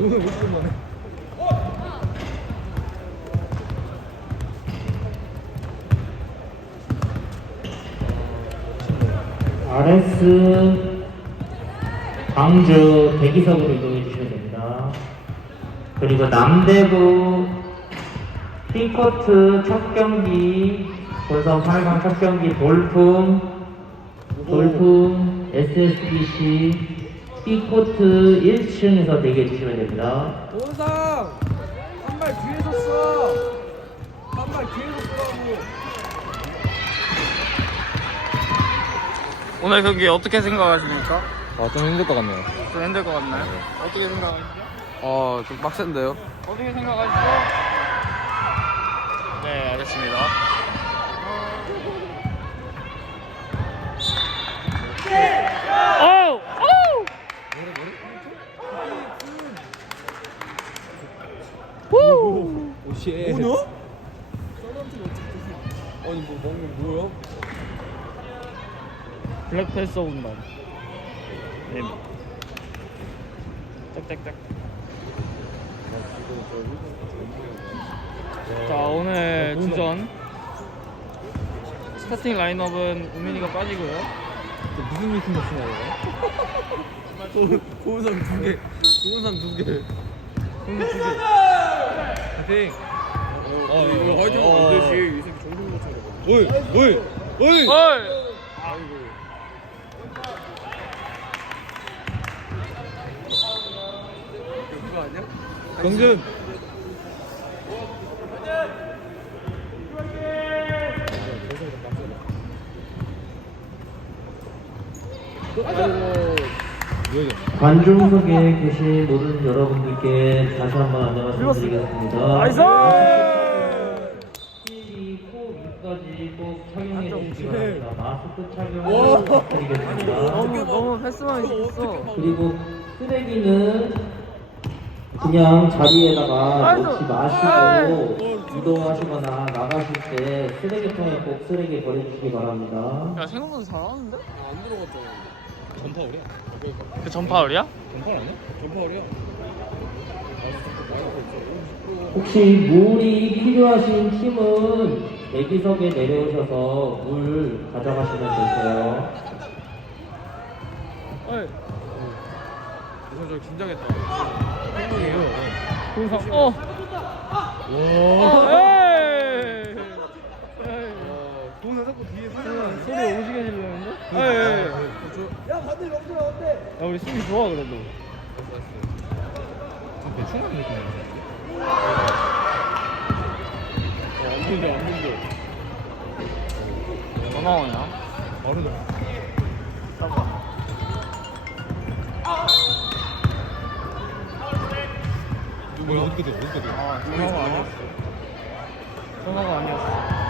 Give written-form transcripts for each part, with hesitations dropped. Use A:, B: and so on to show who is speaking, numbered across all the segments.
A: RS 광주 대기석으로 이동해 주시면 됩니다. 그리고 남대구 B코트 첫 경기 본선 8강 첫 경기 돌풍 SSBC B코트 1층에서 대기해 주시면 됩니다.
B: 원상! 한 발 뒤에서 써! 한 발 뒤에서 쓰라고!
C: 오늘 경기 어떻게 생각하십니까?
B: 좀 힘들 것 같네요.
C: 좀 힘들 것 같나요? 어떻게 생각하시죠?
B: 좀 빡센데요?
C: 어떻게 생각하시죠? 네, 알겠습니다. 오우! 오우!
B: 오씨. 뭐냐? 아니 뭐 먹는 뭐야?
C: 블랙패서 운동. 네. 짝짝짝. 자, 오늘 주전 스타팅 라인업은 우민이가 빠지고요.
B: 무슨 미팅 같은 거예요? 고은상 두 개. 고은상 두 개. 고은상 두 개. 파이팅. 이거 화이팅 안 되지. 이 새끼 정신 못 차려. 어이.
C: 어이!
B: 아이고. 그거 아니야? 경준.
A: 관중석에 계신 모든 여러분들께 다시 한번 안내 말씀드리겠습니다.
C: 나이스!
A: 코 위까지 꼭 착용해 주시기 바랍니다. 마스크 착용을 부탁드리겠습니다.
C: 너무 패스만 있었어.
A: 그리고 쓰레기는 그냥 자리에다가 놓지 마시고 이동하시거나 나가실 때 쓰레기통에 꼭 쓰레기 버려주시기 바랍니다.
C: 야, 생각보다 잘하는데?
B: 안 들어갔잖아. 전파울이야?
C: 그 전파울이야?
B: 전파울 아니야? 전파울이야.
A: 혹시 물이 필요하신 팀은 대기석에 내려오셔서 물 가져가시면 되세요.
C: 어이.
B: 저 긴장했다. 행동이에요.
C: 공상. 에이.
B: 돈을 자꾸 뒤에
C: 소리 오지게 질렀는데? 에이.
B: 야 반대 럼블 어때?
C: 야, 우리 수비 좋아 그래도.
B: 대충 하는 느낌이야. 안 된다.
C: 전화오냐?
B: 바로다.
C: 잠깐.
B: 뭐야 어떻게 돼?
C: 아, 전화가 아니었어. 전화가 아니었어.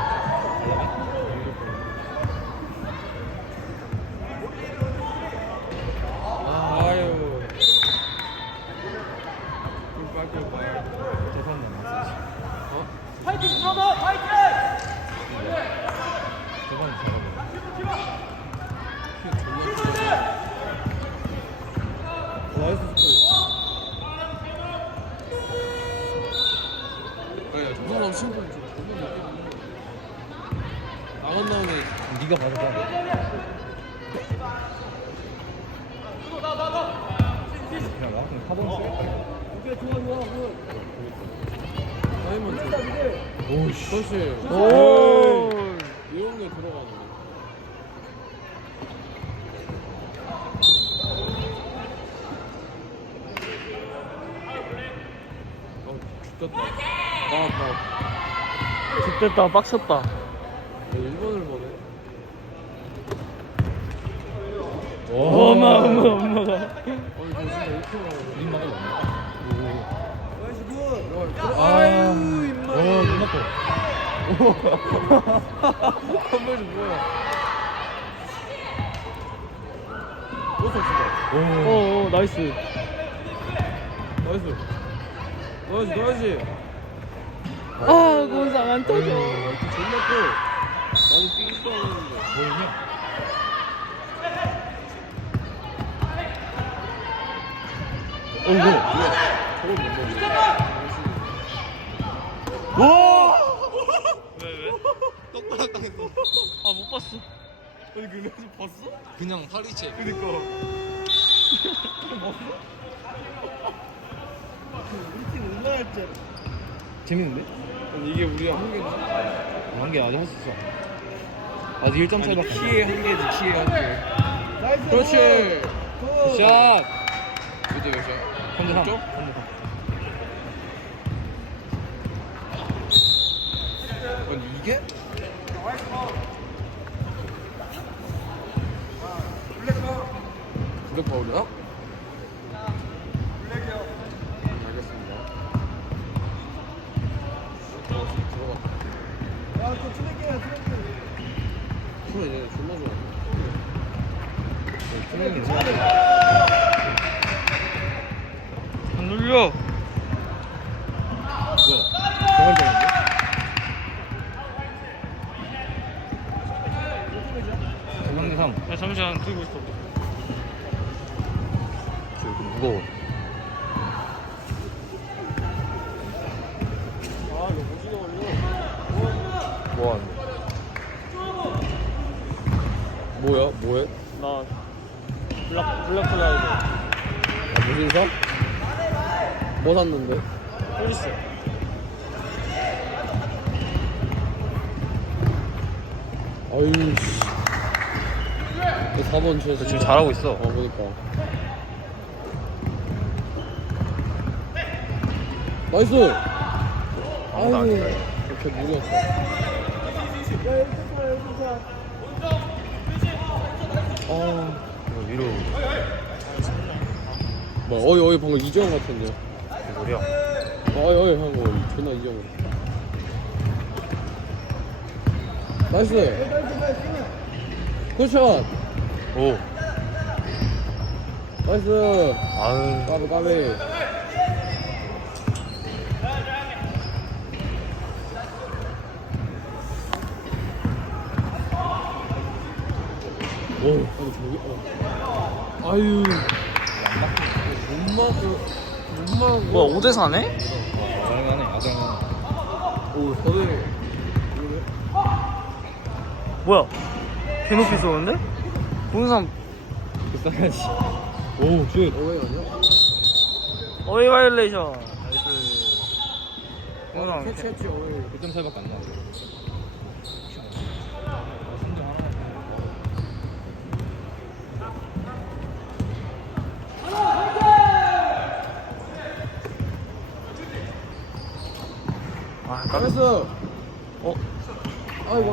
B: 아유. 꿀빨. 재산 남았어. 파이팅 브라더 파이팅! 저번에 나이스 스코어. 그래, 정상람 신고 나간 다음에 네가 받아봐. 그냥 나 그냥 카본 오케이 좋아. 타이먼 줘. 오씨. 사실.
C: 오.
B: 이런 게 들어가네. 죽겠다. 나왔다.
C: 죽됐다, 빡쳤다.
B: 1번을 보네.
C: 엄마가.
B: 아니, 저 진짜 1초 나오네. 님 막을 없네. 아유, 임마. 눈 아파. 한 번이 뭐야. 또 쳤어.
C: 오, 나이스.
B: 넣어야지.
C: 아, 공상 안 터져.
B: 이렇게 존나 커. 나는 뛰기도 안 했는데. 뭐냐?
C: 어이구.
B: 와!
C: 왜?
B: 떡바닥 당했어.
C: 아, 못 봤어.
B: 아니 그래서 봤어?
D: 그냥 파리채.
B: 그니까.
D: 재밌는데?
B: 아니, 이게 우리가 한 개인데?
D: 한개 아직 할 수 있어. 아직 1점 차이밖에 안 나.
B: 키에 한 개지 키에 한 개. 그렇지.
D: 샷!
B: 그때 몇 샷?
D: 3대 3.
B: 점?
D: 3대 3.
B: 아니 이게? 블랙 파울이야? 알겠습니다. 프로 이제 존나 좋아.
D: 투명이 괜찮아.
C: 안 눌려.
D: 정말 좋은데? 대 3.
C: 야, 잠시만 들고 있어.
D: 좀 무거워. 뭐하는 뭐야? 뭐해?
C: 나 블랙플라이드
D: 무슨 사? 뭐 샀는데?
C: 폴리스.
D: 아유 씨. 4번 최소.
C: 지금 잘하고 있어.
D: 그니까. 나이스!
C: 아무도 안 해.
D: 이렇게 무리였어.
C: 위로.
D: 뭐, 어이, 방금 이재영 같은데.
C: 뭐야?
D: 어이, 한 거. 존나 이재영. 나이스! 굿샷!
C: 오.
D: 나이스!
C: 아유.
D: 까비. 오, 아니 저기, 아유, 못 막아.
C: 뭐야, 5대 4네?
D: 아장하네, 아장하네.
B: 오 서대.
C: 뭐야? 개높이 쏘는데? 보는 사람
D: 비싸야지. 오, 쉣.
B: 어웨이 아니야?
C: 어이 바이올레이션. 나이스. 보는 사람
B: 캐치했지 어웨이.
D: 1점 차이밖에 안 나.
C: 아,
D: 가면서.
C: 어?
D: 아이고.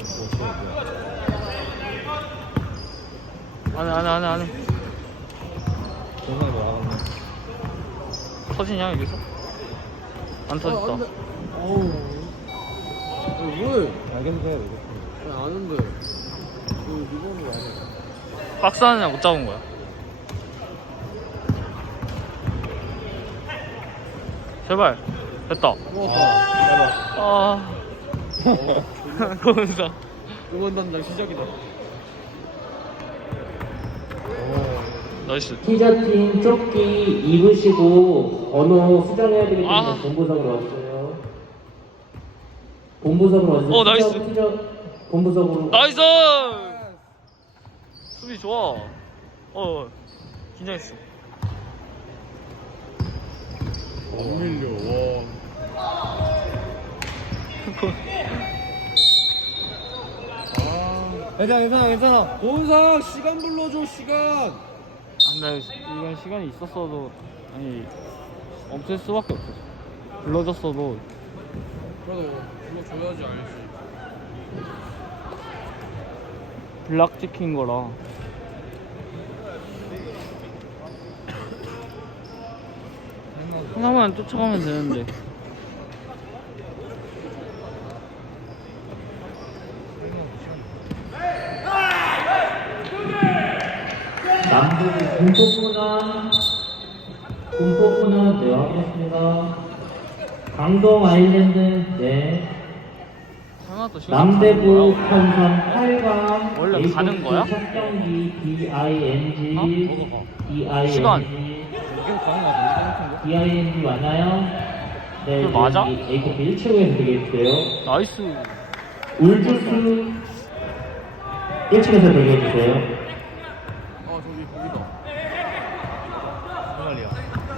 C: 안해.
D: 정상이 나가네.
C: 터지냐, 여기서? 안 터졌다.
D: 어우.
B: 왜?
D: 알겠어, 이거.
B: 왜 아는데? 그 리본이 아니야.
C: 박스 안에 못 잡은 거야. 제발. 됐다. 아. 보면서.
B: 응원 단장 시작이다.
C: 나이스.
A: 티저팀 조끼 입으시고 번호 수정해야 되기 때문에
C: 아.
A: 본부석으로 왔어요. 본부석으로 왔어요.
C: 어, 나이스.
A: 본부석으로.
C: 나이스! 수비 좋아. 긴장했어.
D: 안 밀려, 괜찮아.
B: 본상 시간 불러줘 시간.
C: 근데 이건 시간이 있었어도, 아니, 없을 수밖에 없어. 불러줬어도.
B: 그래도 불러줘야지 알지.
C: 블락 찍힌 거라. 하나만 쫓아가면 되는데.
A: 남부 군포구나 네 확인했습니다. 강동 아일랜드 네.
C: 하나 더 시간
A: 남대부
C: 가는 거야?
A: 편선 8강
C: 원래 가는 거야?
A: 첫 경기 DING
C: 어? 먹어봐. 시간.
A: DING
D: 이게 가는 거 같은데,
A: BIND 맞나요? 네,
C: 그거 맞아?
A: A코피 1층에서 대기해주세요.
C: 나이스.
A: 울주스 1층에서 대기해주세요.
B: 저기 거기다.
D: 정말이야.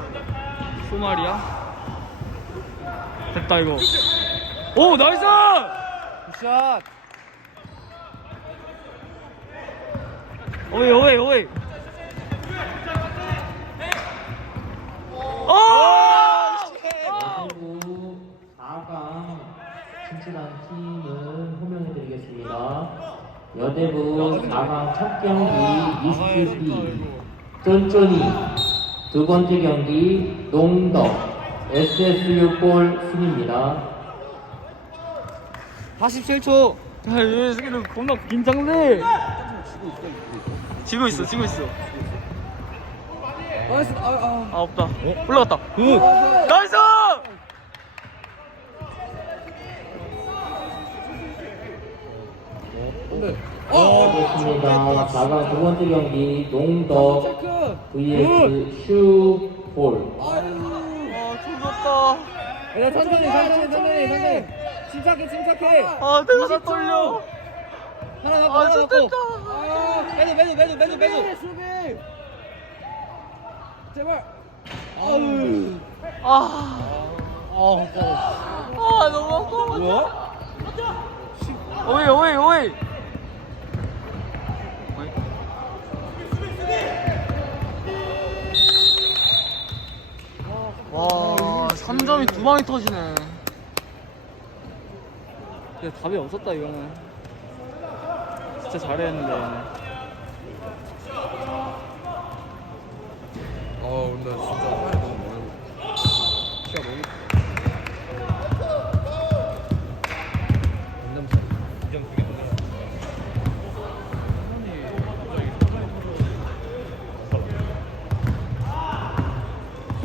C: 소말이야? 됐다 이거. 오 나이스!
D: 굿샷.
C: 오이 오이 오이. 오!
A: 여대부 4강 진출한 팀을 호명해드리겠습니다. 여대부 4강 첫 경기 미스트 B 쫀쫀이, 두 번째 경기 농덕 SSU 볼 순입니다.
D: 47초.
C: 야, 얘 새끼들 겁나 긴장돼. 지고 있어.
D: 나이스.
C: 아 없다. 올라갔다. 나이스!
A: 좋습니다. 4강 두 번째 경기 농덕 vs 슈볼.
C: 아 죽었다.
D: 야, 천천히. 침착해.
C: 아 내가 다 떨려.
D: 하나
C: 아
D: 갖고.
C: 죽겠다.
D: 매주. 수비. 제발. 아우.
C: 아 너무 아까워.
D: 뭐야?
C: 오이. 와 3점이 두 방이 터지네. 야 답이 없었다 이거는. 진짜 잘했는데.
B: 근데 진짜